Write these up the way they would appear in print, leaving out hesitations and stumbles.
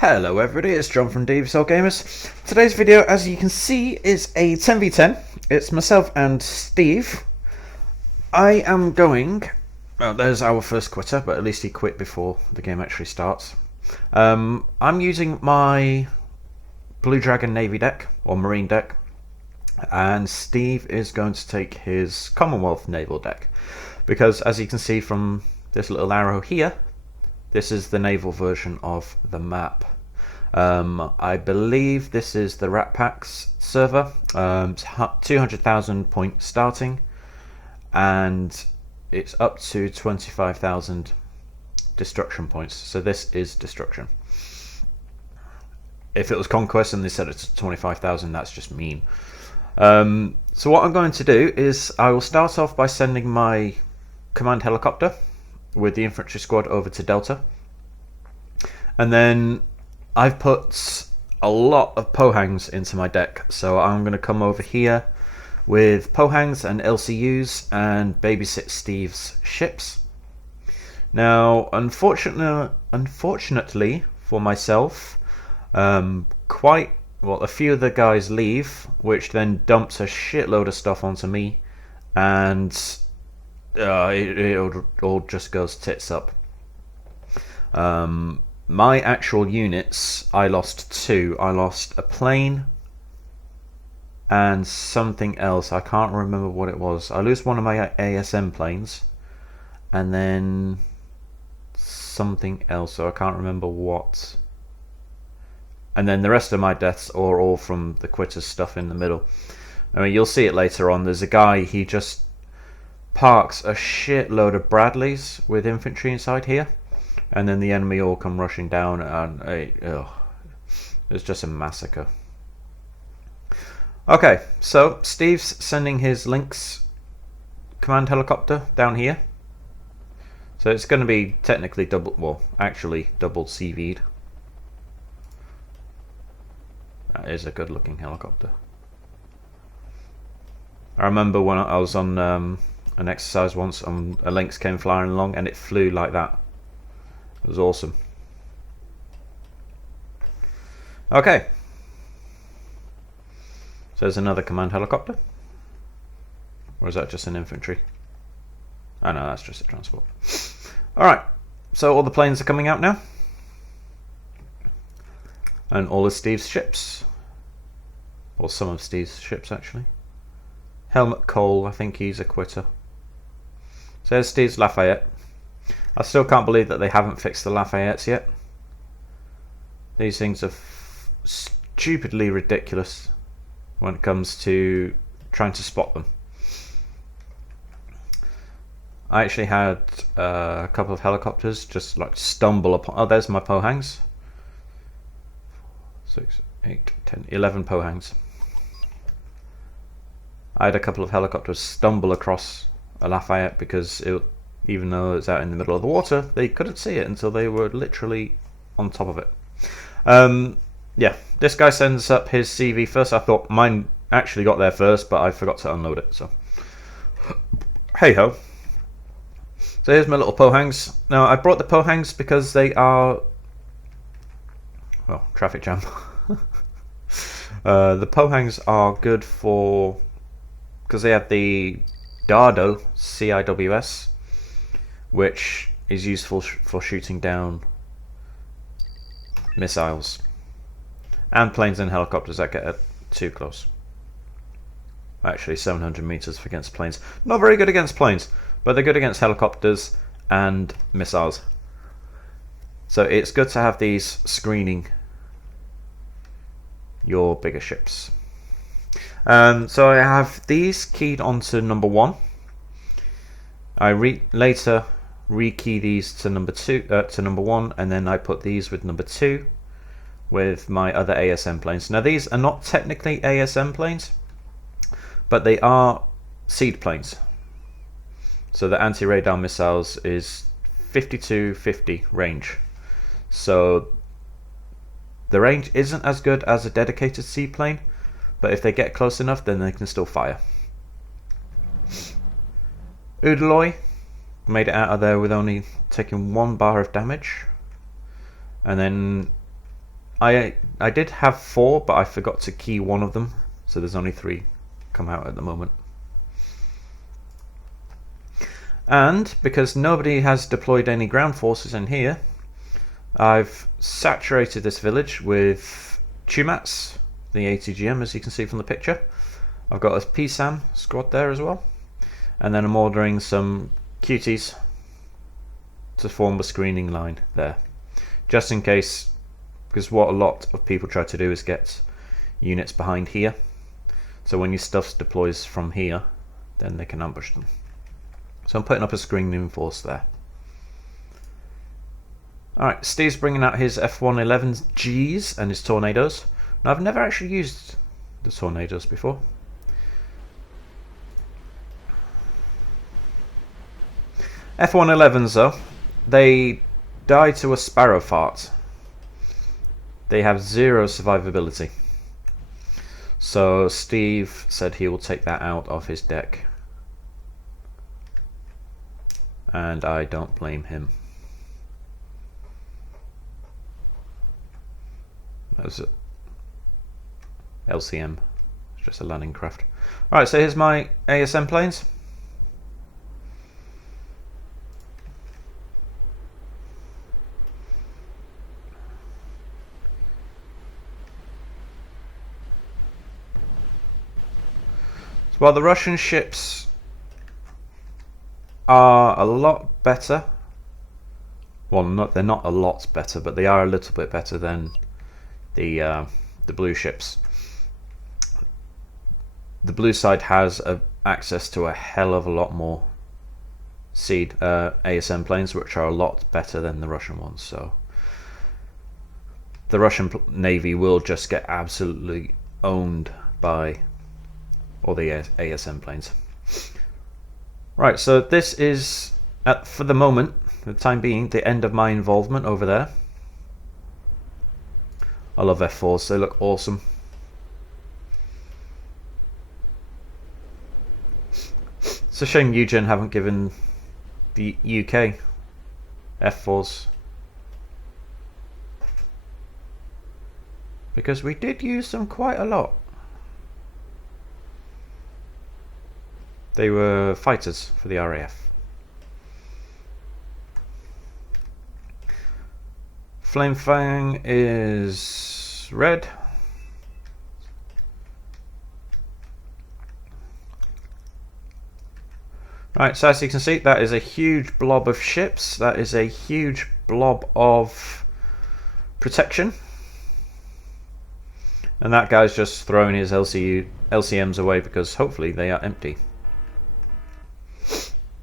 Hello everybody, it's John from Devious Gamers. Today's video, as you can see, is a 10v10. It's myself and Steve. I am going... Well, there's our first quitter, but at least he quit before the game actually starts. I'm using my Blue Dragon Navy deck, or Marine deck, and Steve is going to take his Commonwealth Naval deck. Because, as you can see from this little arrow here, this is the naval version of the map. I believe this is the Rat Packs server. 200,000 point starting, and it's up to 25,000 destruction points. So this is destruction. If it was conquest and they said it's 25,000, that's just mean. So what I'm going to do is I will start off by sending my command helicopter with the infantry squad over to Delta, and then I've put a lot of Pohangs into my deck, so I'm going to come over here with Pohangs and LCUs and babysit Steve's ships. Now, unfortunately for myself, quite well, a few of the guys leave, which then dumps a shitload of stuff onto me, and it all just goes tits up. My actual units, I lost two. I lost a plane and something else. I can't remember what it was. I lose one of my ASM planes and then something else, so I can't remember what. And then the rest of my deaths are all from the quitters stuff in the middle. I mean, you'll see it later on. There's a guy, he just parks a shitload of Bradleys with infantry inside here, and then the enemy all come rushing down, and it's just a massacre. Okay, so Steve's sending his Lynx command helicopter down here, so it's going to be technically double, well, actually double CV'd. That is a good looking helicopter. I remember when I was on an exercise once, a Lynx came flying along and it flew like that. It was awesome. Okay. So there's another command helicopter. Or is that just an infantry? Oh no, that's just a transport. Alright. So all the planes are coming out now. And all of Steve's ships. Or some of Steve's ships, actually. Helmut Cole, I think he's a quitter. So there's Steve's Lafayette. I still can't believe that they haven't fixed the Lafayettes yet. These things are stupidly ridiculous when it comes to trying to spot them. I actually had a couple of helicopters just like stumble upon... Oh, there's my Pohangs. 6, 8, 10, 11 Pohangs. I had a couple of helicopters stumble across a Lafayette because even though it's out in the middle of the water, they couldn't see it until they were literally on top of it. Yeah, this guy sends up his CV first. I thought mine actually got there first, but I forgot to unload it, so hey ho. So here's my little Pohangs. Now I brought the Pohangs because they are, well, traffic jam. The Pohangs are good for, because they have the Dardo CIWS, which is useful for shooting down missiles and planes and helicopters that get too close. Actually 700 meters against planes. Not very good against planes, but they're good against helicopters and missiles. So it's good to have these screening your bigger ships. So I have these keyed onto number 1. I later rekey these to number 1, and then I put these with number 2 with my other ASM planes. Now these are not technically ASM planes, but they are seed planes. So the anti-radar missiles is 50 range. So the range isn't as good as a dedicated seed plane, but if they get close enough, then they can still fire. Udaloy made it out of there with only taking 1 bar of damage, and then I did have 4, but I forgot to key one of them, so there's only 3 come out at the moment. And because nobody has deployed any ground forces in here, I've saturated this village with Chumats, the ATGM, as you can see from the picture. I've got a PSAM squad there as well, and then I'm ordering some cuties to form a screening line there, just in case, because what a lot of people try to do is get units behind here, so when your stuff deploys from here, then they can ambush them. So I'm putting up a screening force there. Alright, Steve's bringing out his F111Gs and his tornadoes. Now, I've never actually used the tornadoes before. F111s though, they die to a sparrow fart. They have 0 survivability. So Steve said he will take that out of his deck. And I don't blame him. That was it. LCM. It's just a landing craft. Alright, so here's my ASM planes. So while the Russian ships are a lot better, well, they're not a lot better, but they are a little bit better than the blue ships. The blue side has access to a hell of a lot more ASM planes, which are a lot better than the Russian ones. So the Russian Navy will just get absolutely owned by all the ASM planes. Right, so this is, for the moment, for the time being, the end of my involvement over there. I love F4s, they look awesome. It's a shame Eugen haven't given the UK F4s, because we did use them quite a lot. They were fighters for the RAF. Flamefang is red. Right, so as you can see, that is a huge blob of ships. That is a huge blob of protection. And that guy's just throwing his LCMs away because hopefully they are empty.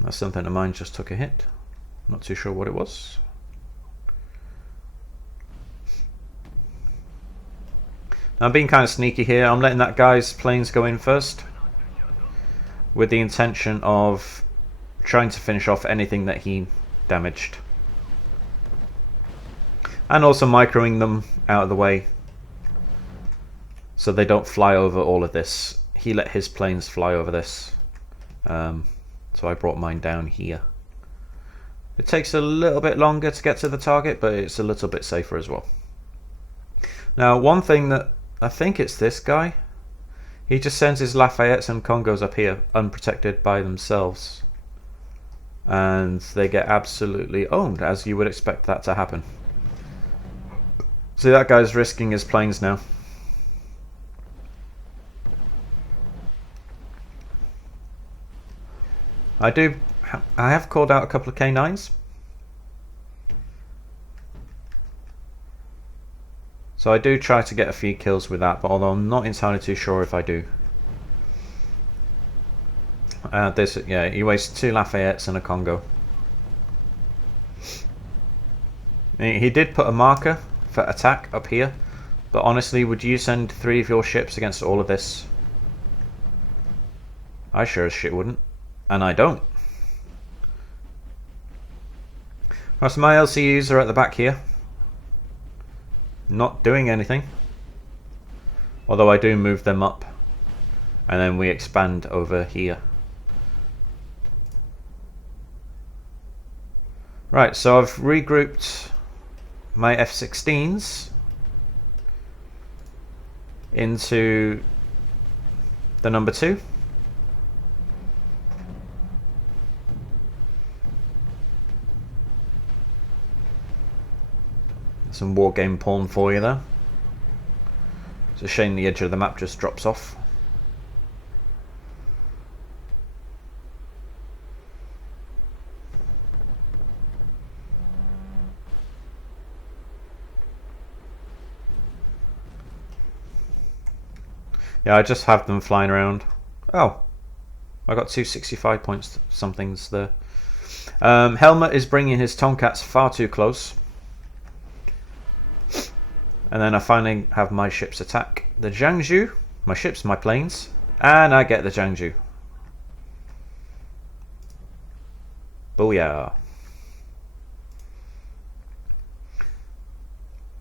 That's something of mine just took a hit. Not too sure what it was. Now, I'm being kind of sneaky here. I'm letting that guy's planes go in first, with the intention of trying to finish off anything that he damaged. And also microing them out of the way so they don't fly over all of this. He let his planes fly over this. So I brought mine down here. It takes a little bit longer to get to the target, but it's a little bit safer as well. Now, one thing that I think it's this guy. He just sends his Lafayettes and Congos up here unprotected by themselves. And they get absolutely owned, as you would expect that to happen. See, that guy's risking his planes now. I have called out a couple of K9s. So I do try to get a few kills with that, but although I'm not entirely too sure if I do. Yeah, he wastes 2 Lafayettes and a Congo. He did put a marker for attack up here, but honestly, would you send 3 of your ships against all of this? I sure as shit wouldn't. And I don't. Right, so my LCUs are at the back here. Not doing anything. Although I do move them up. And then we expand over here. Right, so I've regrouped my F-16s into the number 2. Some Wargame porn for you there. It's a shame the edge of the map just drops off. Yeah, I just have them flying around. Oh, I got 265 points somethings there. Helmet is bringing his Tomcats far too close. And then I finally have my ships attack the Jiangsu, my ships, my planes, and I get the Jiangsu. Booyah.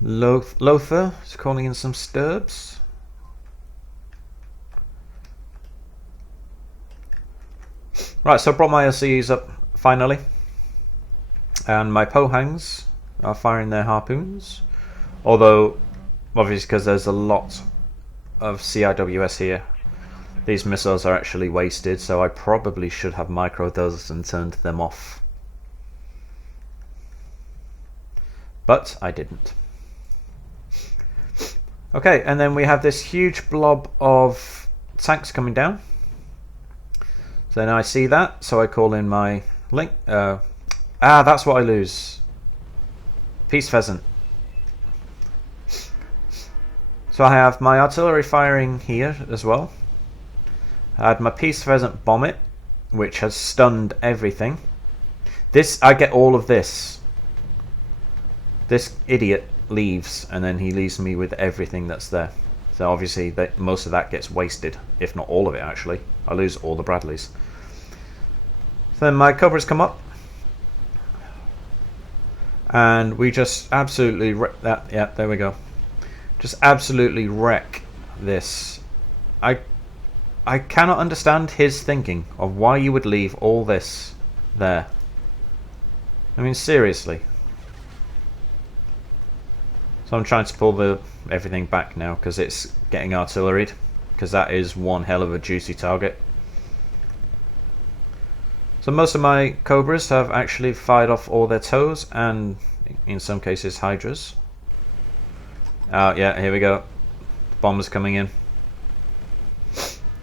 Lothar is calling in some sturbs. Right, so I brought my LCEs up finally. And my Pohangs are firing their harpoons. Although, obviously because there's a lot of CIWS here, these missiles are actually wasted, so I probably should have microed those and turned them off. But I didn't. Okay, and then we have this huge blob of tanks coming down. So then I see that, so I call in my link. That's what I lose. Peace Pheasant. So I have my artillery firing here as well. I had my Peace Pheasant bomb it, which has stunned everything. I get all of this. This idiot leaves, and then he leaves me with everything that's there. So obviously most of that gets wasted, if not all of it actually. I lose all the Bradleys. So then my Cobras come up. And we just absolutely wreck that. Yeah, there we go. Just absolutely wreck this. I cannot understand his thinking of why you would leave all this there. I mean, seriously. So I'm trying to pull everything back now because it's getting artilleried, because that is one hell of a juicy target. So most of my Cobras have actually fired off all their toes and in some cases Hydras. Yeah, here we go. Bombs coming in.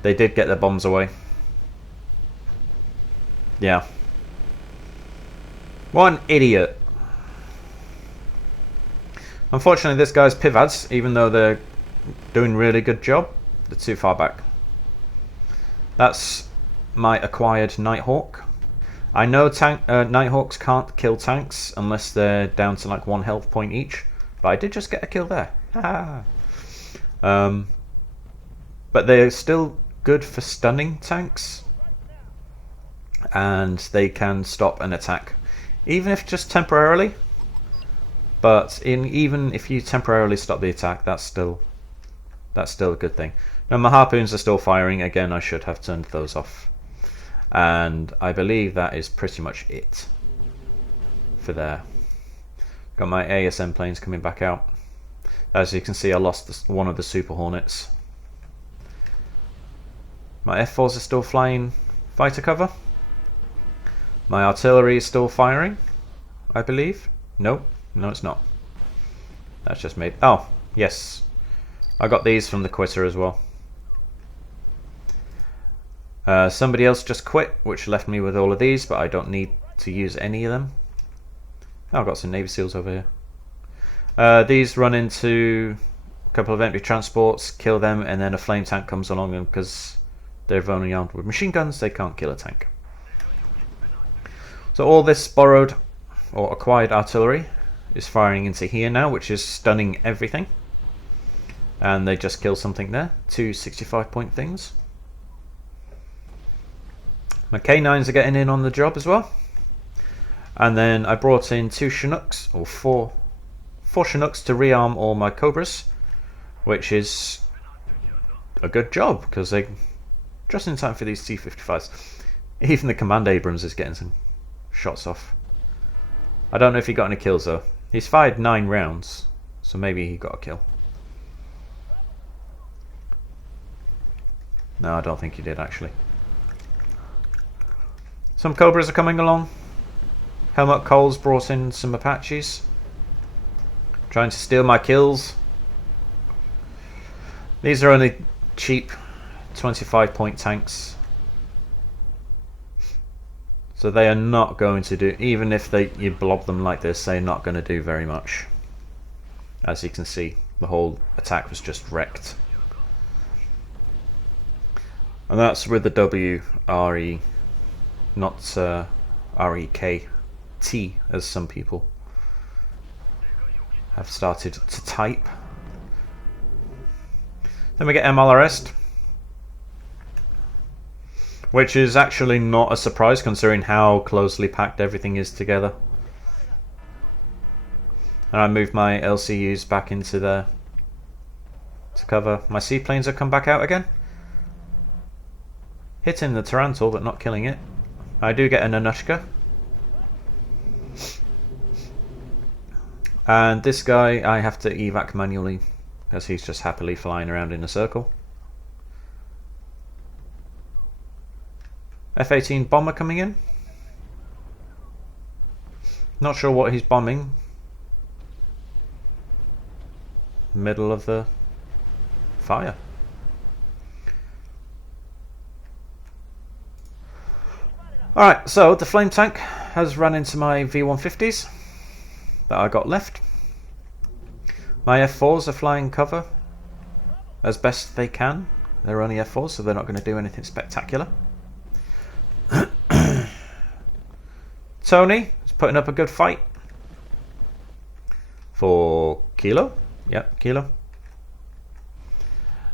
They did get their bombs away. Yeah. What an idiot. Unfortunately, this guy's Pivads, even though they're doing a really good job, they're too far back. That's my acquired Nighthawk. I know Nighthawks can't kill tanks unless they're down to like 1 health point each, but I did just get a kill there. But they're still good for stunning tanks, and they can stop an attack, even if just temporarily. But even if you temporarily stop the attack, that's still a good thing. Now my harpoons are still firing. Again, I should have turned those off. And I believe that is pretty much it for there. Got my ASM planes coming back out. As you can see, I lost one of the Super Hornets. My F4s are still flying fighter cover. My artillery is still firing, I believe. Nope, no it's not. That's just made. Oh, yes. I got these from the quitter as well. Somebody else just quit, which left me with all of these, but I don't need to use any of them. Oh, I've got some Navy SEALs over here. These run into a couple of empty transports, kill them, and then a flame tank comes along, and because they're only armed with machine guns, they can't kill a tank. So all this borrowed or acquired artillery is firing into here now, which is stunning everything. And they just killed something there. 2 65-point things. My K9s are getting in on the job as well. And then I brought in 2 Chinooks, or four Chinooks to rearm all my Cobras, which is a good job because they just in time for these T-55s. Even the Command Abrams is getting some shots off. I don't know if he got any kills though. He's fired 9 rounds, so maybe he got a kill. No, I don't think he did actually. Some Cobras are coming along. Helmut Cole's brought in some Apaches, trying to steal my kills. These are only cheap 25-point tanks, so they are not going to do, even if you blob them like this, they're not going to do very much. As you can see, the whole attack was just wrecked. And that's with the WRE, not REKT, as some people have started to type. Then we get MLRS, which is actually not a surprise considering how closely packed everything is together. And I moved my LCUs back into there to cover. My seaplanes have come back out again, hitting the Tarantul but not killing it. I do get an Anushka. And this guy I have to evac manually as he's just happily flying around in a circle. F-18 bomber coming in. Not sure what he's bombing. Middle of the fire. Alright, so the flame tank has run into my V150s that I got left. My F4s are flying cover as best they can. They're only F4s, so they're not going to do anything spectacular. Tony is putting up a good fight for Kilo. Yep, Kilo.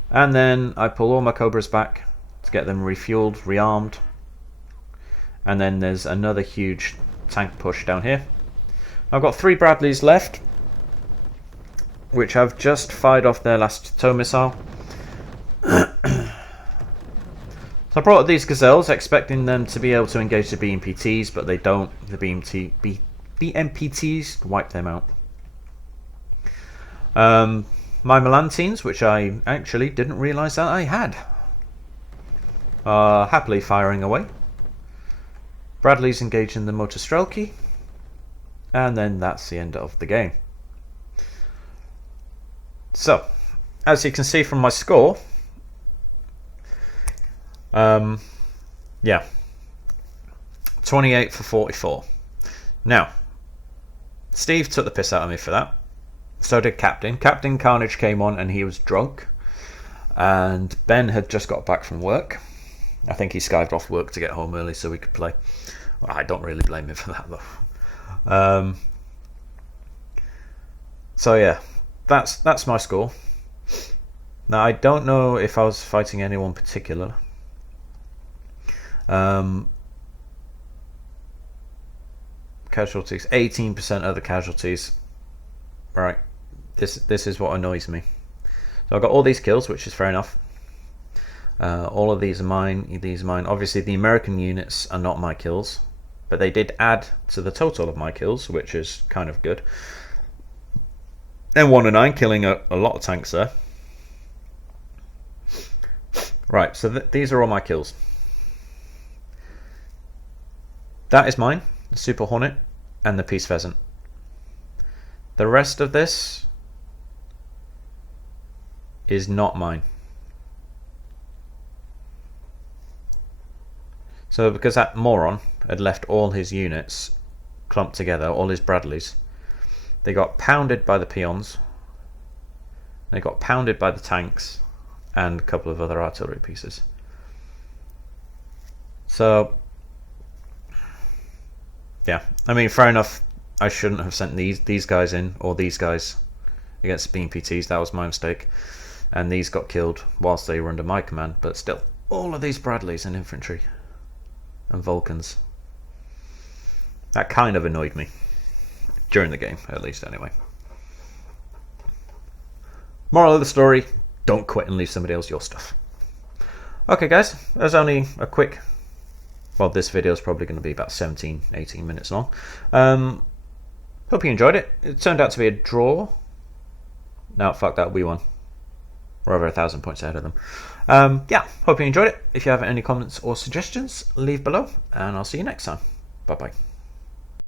And then I pull all my Cobras back to get them refueled, rearmed. And then there's another huge tank push down here. I've got 3 Bradleys left, which I've just fired off their last tow missile. So I brought these Gazelles expecting them to be able to engage the BMPTs, but they don't. The BMPTs wipe them out. My Melantines, which I actually didn't realise that I had, are happily firing away. Bradley's engaging the Motor Strelki, and then that's the end of the game. So, as you can see from my score, yeah, 28 for 44. Now, Steve took the piss out of me for that. So did Captain. Captain Carnage came on and he was drunk. And Ben had just got back from work. I think he skived off work to get home early so we could play. Well, I don't really blame him for that though. So yeah, that's my score. Now I don't know if I was fighting anyone particular. Casualties, 18% of the casualties. Right, this is what annoys me. So I got all these kills, which is fair enough. All of these are mine. These are mine. Obviously, the American units are not my kills, but they did add to the total of my kills, which is kind of good. And 1 and 9, killing a lot of tanks there. Right, so these are all my kills. That is mine, the Super Hornet and the Peace Pheasant. The rest of this is not mine. So because that moron had left all his units clumped together, all his Bradleys, they got pounded by the peons, they got pounded by the tanks, and a couple of other artillery pieces. So yeah, I mean, fair enough, I shouldn't have sent these guys in, or these guys against the BMPTs. That was my mistake, and these got killed whilst they were under my command. But still, all of these Bradleys and infantry and Vulcans, that kind of annoyed me during the game, at least anyway. Moral of the story, don't quit and leave somebody else your stuff. Okay guys, there's only a quick, well, this video is probably going to be about 17-18 minutes long. Hope you enjoyed it. It turned out to be a draw. No, fuck that, we won. We're over 1,000 points ahead of them. Yeah, hope you enjoyed it. If you have any comments or suggestions, leave below, and I'll see you next time. Bye bye.